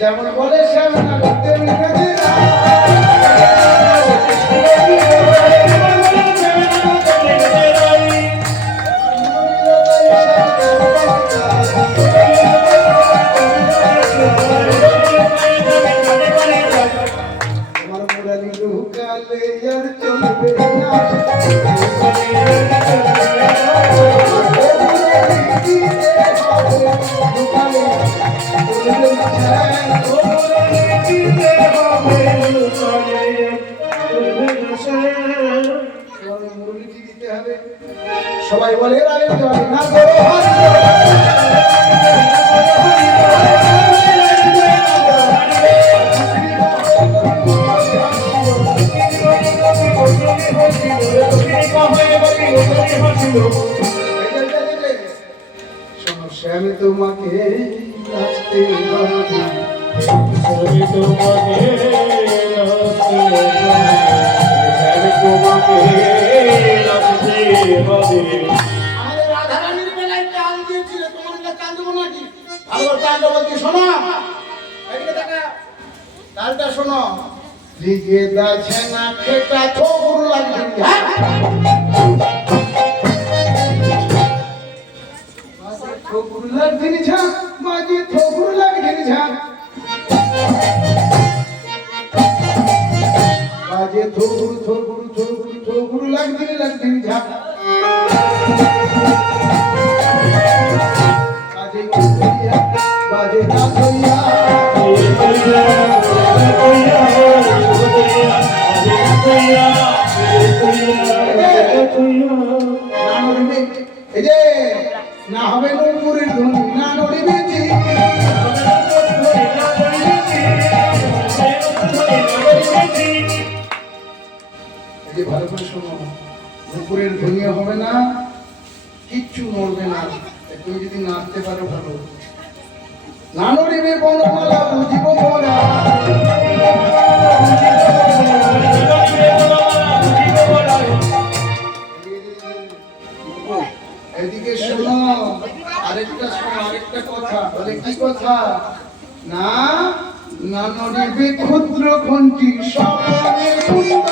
যেমন বলে শ্যামনা তেমনি সবাই বলে না শ্যামে তোমাকে নাচতে হবে, শ্যামে তোমাকে আমাদের রাধারানীর বেলায় চাল দিয়েছিল, তোমার বেলায় চাল দেবো নাকি? ভালো চালটা বলছি শোনো, চালটা শোনো। লিখে দাছে না খেটা ঠোকর লাগবে, ঠোকর লাগবে ঝা মাঝে ঠোকর লাগবে ঝা বাজে ঠোকর ঠোকর ঠোকর ঠোকর লাগবে ঝা বাজে বাজে না কইয়া এই যে না হবে নূপুরের ধ্বনি না নড়িবেছি, এই যে ভালো করে শোনো, নূপুরের ধ্বনি হবে না, কিচ্ছু নড়বে না। তুমি যদি নাচতে পারো ভালো, না নড়িবে বনমালা বুঝিব মোরা, এদিকে শোনো আরেকটা কথা। বলে কি কথা? না নড়িবে ক্ষুদ্র ঘন্টি স্বপ্নের কুণ্ড